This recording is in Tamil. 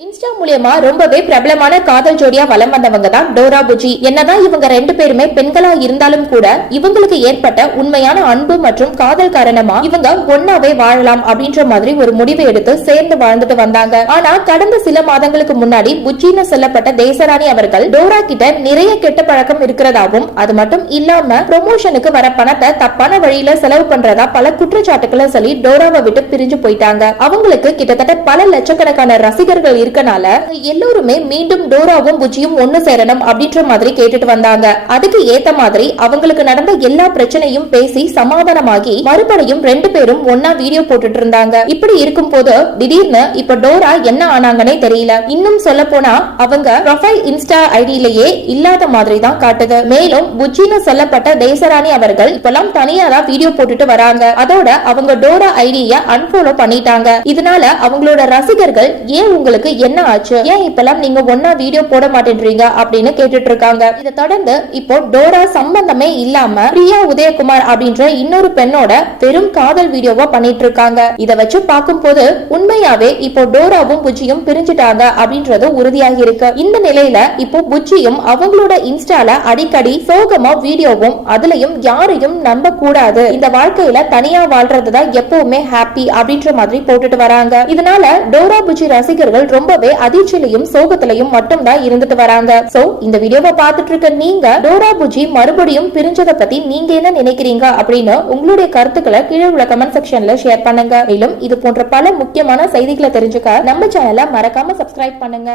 இன்ஸ்டா மூலியமா ரொம்பவே பிரபலமான காதல் ஜோடியா வலம் வந்தவங்க தான் டோரா புஜி. என்னதான் இவங்க ரெண்டு பேருமே பெண்களா இருந்தாலும் கூட இவங்களுக்கு ஏற்பட்ட உண்மையான அன்பு மற்றும் காதல் காரணமா இவங்க ஒன்னாவே வாழலாம் அப்படின்ற மாதிரி ஒரு முடிவை எடுத்து சேர்ந்து வாழ்ந்துட்டு வந்தாங்க. ஆனா கடந்த சில மாதங்களுக்கு முன்னாடி புஜின்னு சொல்லப்பட்ட தேசராணி அவர்கள் டோரா கிட்ட நிறைய கெட்ட பழக்கம் இருக்கிறதாவும், அது மட்டும் இல்லாம ப்ரொமோஷனுக்கு வர பணத்தை தப்பான வழியில செலவு பண்றதா பல குற்றச்சாட்டுகளை சொல்லி டோராவை விட்டு பிரிஞ்சு போயிட்டாங்க. அவங்களுக்கு கிட்டத்தட்ட பல லட்சக்கணக்கான ரசிகர்கள் இருக்கனால எல்லோருமே மீண்டும் டோராவும் புஜியும் ஒண்ணு சேரணும் அப்படின்ற மாதிரி கேட்டுட்டு வந்தாங்க. அதுக்கு ஏத்த மாதிரி அவங்களுக்கு நடந்த எல்லா பிரச்சனையும் பேசி சமாதானமாகி மறுபடியும் ரெண்டு பேரும் ஒன்னா வீடியோ போட்டுட்டு இருந்தாங்க. இப்படி இருக்கும் போது திடீர்னு இப்ப டோரா என்ன ஆனாங்கன்னே தெரியல. இன்னும் சொல்ல போனா அவங்க ப்ரொஃபைல் இன்ஸ்டா ஐடியிலேயே இல்லாத மாதிரி தான் காட்டுது. மேலும் புஜின்னு சொல்லப்பட்ட தேசராணி அவர்கள் இப்பெல்லாம் தனியா தான் வீடியோ போட்டுட்டு வராங்க. அதோட அவங்க டோரா ஐடியை அன்ஃபாலோ பண்ணிட்டாங்க. இதனால அவங்களோட ரசிகர்கள் ஏன் உங்களுக்கு என்ன ஆச்சு, ஏன் இப்பெல்லாம் நீங்க ஒன்னா வீடியோ போட மாட்டேன்றீங்க அப்படின்னு கேட்டுட்டு இருக்காங்க. இதை தொடர்ந்து இப்போ டோரா சம்பந்தமே இல்லாம பிரியா உதயகுமார் அப்படின்ற இன்னொரு பெண்ணோட பெரும் காதல் வீடியோவா பண்ணிட்டு இருக்காங்க. இதை வச்சு பார்க்கும் போது உண்மையாவே இப்போ டோராவும் புஜியும் பிரிஞ்சுட்டாங்க அப்படின்றது உறுதியாகி இருக்கு. இந்த நிலையில இப்போ புஜியும் அவங்களோட இன்ஸ்டால அடிக்கடி சோகமா வீடியோவும், அதுலயும் யாரையும் நம்ப கூடாது, இந்த வாழ்க்கையில தனியா வாழ்றதுதான் எப்பவுமே ஹாப்பி அப்படின்ற மாதிரி போட்டுட்டு வராங்க. இதனால டோரா புஜி ரசிகர்கள் ரொம்பவே அதிர்ச்சியிலையும் சோகத்திலையும் மட்டும் தான் இருந்துட்டு வராங்க. சோ இந்த வீடியோவை பார்த்துட்டு இருக்க நீங்க டோரா புஜி மறுபடியும் பிரிஞ்சதை பத்தி நீங்க என்ன நினைக்கிறீங்க அப்படின்னு உங்களுடைய கருத்துக்களை கீழே உள்ள கமெண்ட் செக்ஷன்ல ஷேர் பண்ணுங்க. மேலும் இது போன்ற பல முக்கியமான செய்திகளை தெரிஞ்சுக்க நம்ம சேனலை மறக்காம சப்ஸ்கிரைப் பண்ணுங்க.